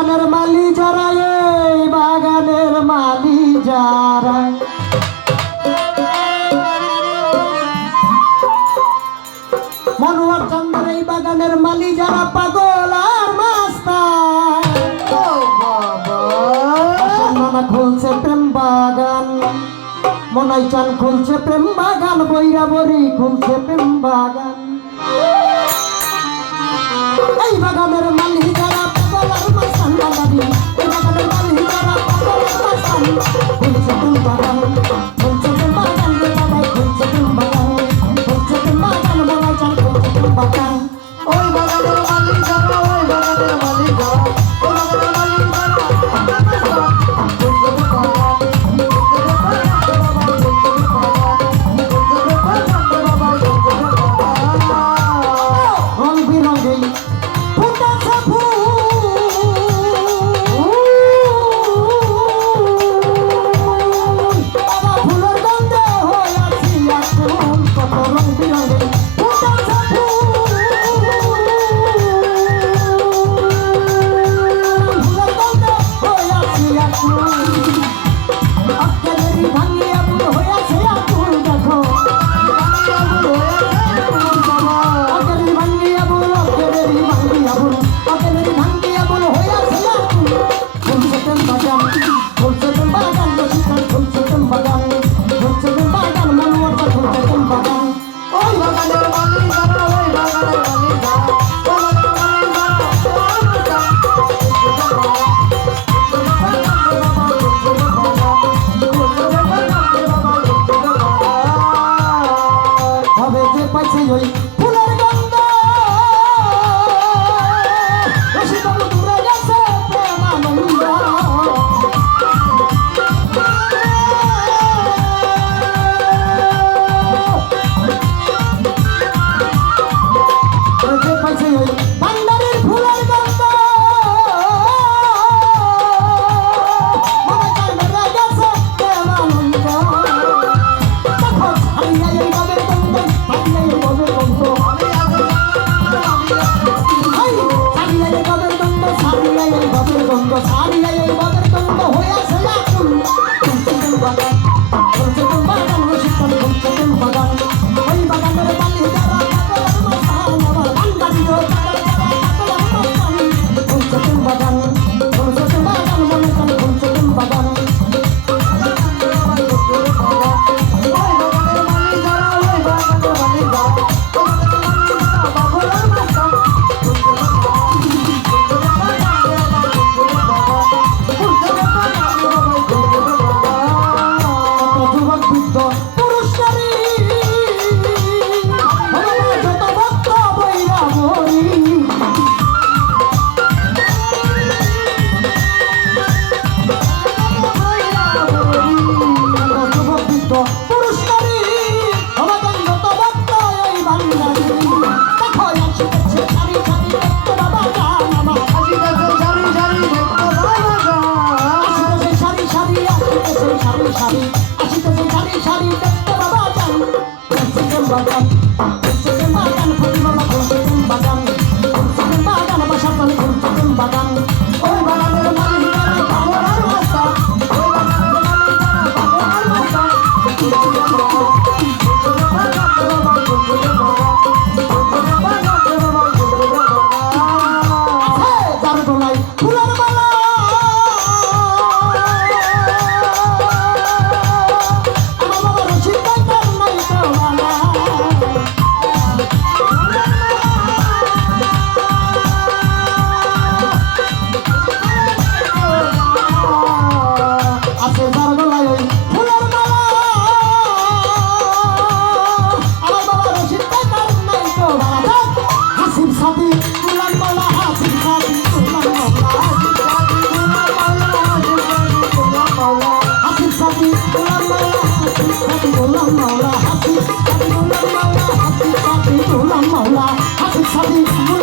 বাগানের মালি যারা, এই বাগানের মালি যারা। মনোহর চন্দ্র এই বাগানের মালি যারা, পাগল আর মাস্তা খুলছে প্রেম বাগান মনাই চান খুলছে প্রেম বাগান, বৈরাবরী খুলছে প্রেম বাগান। Oi, 忙了，他是上帝。